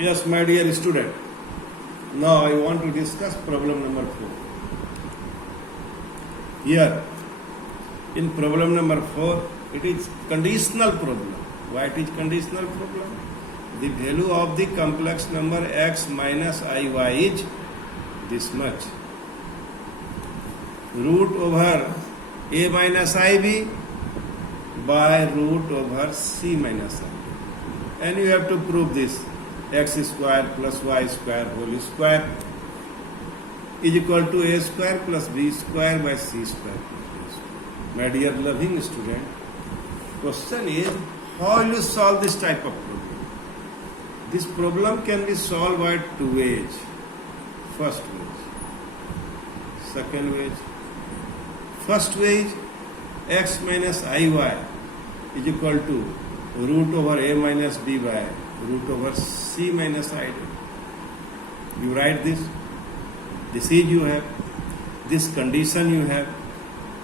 Yes, my dear student. Now I want to discuss problem number 4. Here, in problem number 4, it is conditional problem. Why it is conditional problem? The value of the complex number x minus iy is this much. Root over a minus ib by root over c minus ib. And you have to prove this. X square plus y square whole square is equal to a square plus b square by c square. My dear loving student, question is how will you solve this type of problem? This problem can be solved by two ways. First way, second way. First way is x minus iy is equal to root over a minus b by root over c minus id. You write this. This is you have. This condition you have.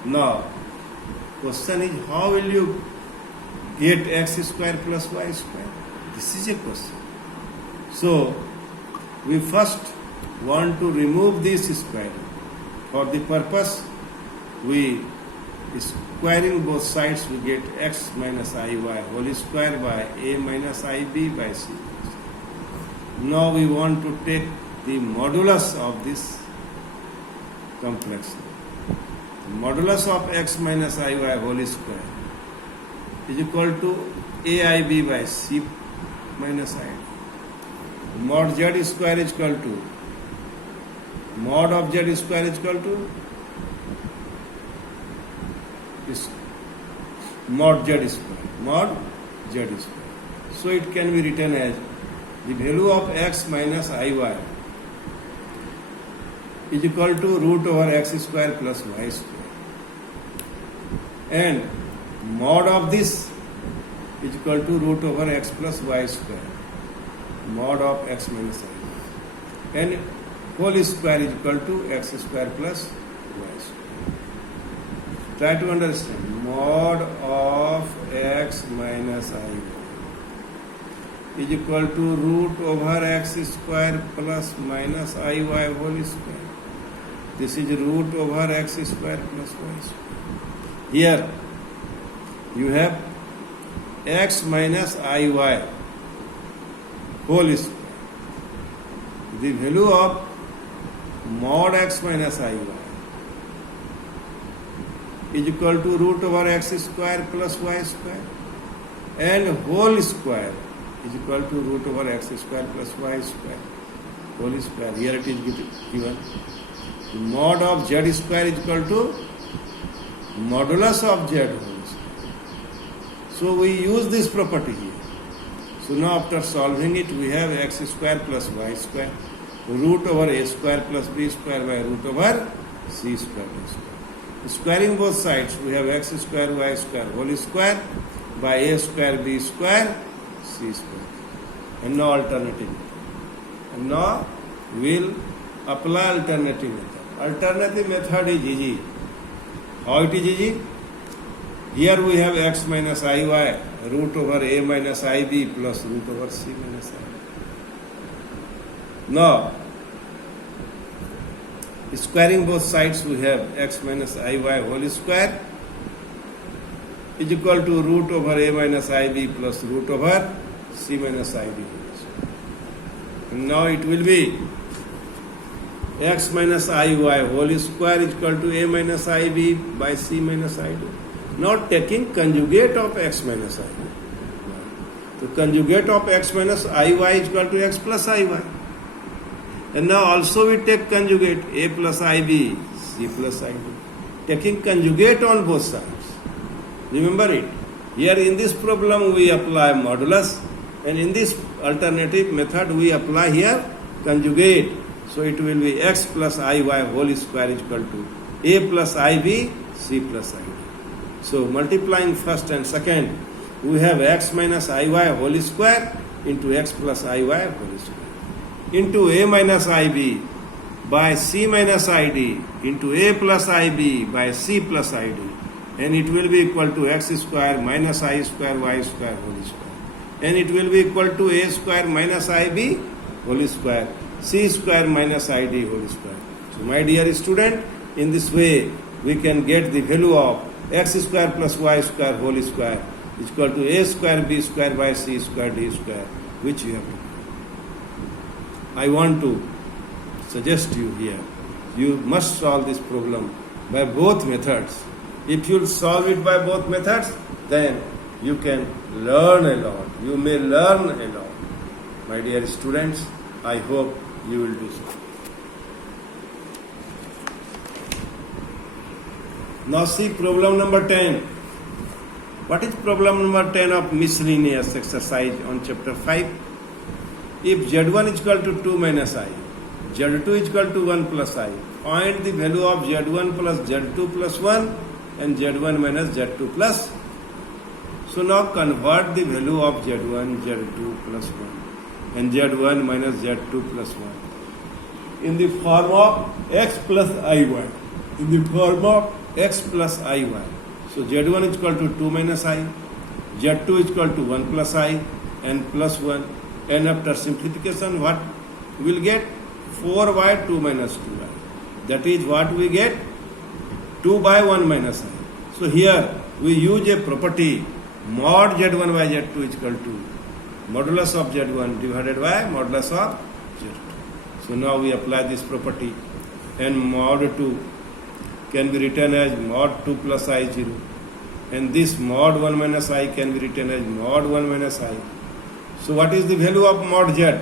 Now, question is how will you get x square plus y square? This is a question. So, we first want to remove this square. For the purpose, we squaring both sides, we get x minus iy whole square by a minus ib by c. Now we want to take the modulus of this complex number. Modulus of x minus iy whole square is equal to aib by c minus id. Mod z square is equal to mod of z square is equal to mod z square. Mod z square. So it can be written as the value of x minus iy is equal to root over x square plus y square. And mod of this is equal to root over x plus y square. Mod of x minus iy. And whole square is equal to x square plus y square. Try to understand. Mod of x minus iy is equal to root over x square plus minus iy whole square. This is root over x square plus y square. Here you have x minus iy whole square. The value of mod x minus iy is equal to root over x square plus y square, and whole square is equal to root over x square plus y square whole square. Here it is given. The mod of z square is equal to modulus of z whole square. So we use this property here. So now after solving it, we have x square plus y square root over a square plus b square by root over c square plus square. Squaring both sides, we have x square y square whole square by a square b square c square. And now alternative method. And now we will apply alternative method. Alternative method is easy. How it is easy? Here we have x minus iy root over a minus ib plus root over c minus ib. Now, squaring both sides, we have x minus iy whole square is equal to root over a minus ib plus root over c minus ib. And now it will be x minus iy whole square is equal to a minus ib by c minus ib. Now taking conjugate of x minus ib. The conjugate of x minus iy is equal to x plus iy. And now also we take conjugate a plus ib, c plus ib. Taking conjugate on both sides. Remember it. Here in this problem we apply modulus, and in this alternative method we apply here conjugate. So it will be x plus iy whole square is equal to a plus ib, c plus ib. So multiplying first and second, we have x minus iy whole square into x plus iy whole square into a minus ib by c minus id into a plus ib by c plus id, and it will be equal to x square minus I square y square whole square. and it will be equal to a square minus ib whole square, c square minus id whole square. So my dear student, in this way we can get the value of x square plus y square whole square is equal to a square b square by c square d square, which you have to do. I want to suggest you here, you must solve this problem by both methods. If you solve it by both methods, then you can learn a lot. You may learn a lot. My dear students, I hope you will do so. Now see problem number 10. What is problem number 10 of miscellaneous exercise on chapter 5? If Z1 is equal to 2 minus I, Z2 is equal to 1 plus I, find the value of Z1 plus Z2 plus 1 and Z1 minus Z2 plus. So now convert the value of Z1, Z2 plus 1 and Z1 minus Z2 plus 1 in the form of x plus Iy. In the form of x plus Iy. So Z1 is equal to 2 minus I, Z2 is equal to 1 plus I and plus 1. And after simplification, what we will get? 4y 2 minus 2y. That is what we get? 2 by 1 minus I. So here we use a property mod Z1 by Z2 is equal to modulus of Z1 divided by modulus of Z2. So now we apply this property, and mod 2 can be written as mod 2 plus I 0, and this mod 1 minus I can be written as mod 1 minus I. So what is the value of mod Z?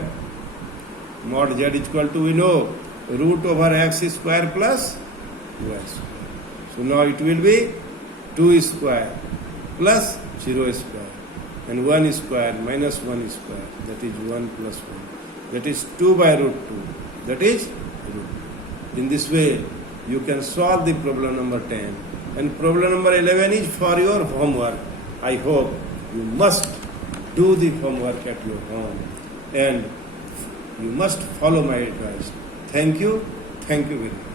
Mod Z is equal to, we know, root over x square plus y square. So now it will be 2 square plus 0 square and 1 square minus 1 square, that is 1 plus 1. That is 2 by root 2. That is root 2. In this way, you can solve the problem number 10. And problem number 11 is for your homework. I hope you must do the homework at your home and you must follow my advice. Thank you. Thank you very much.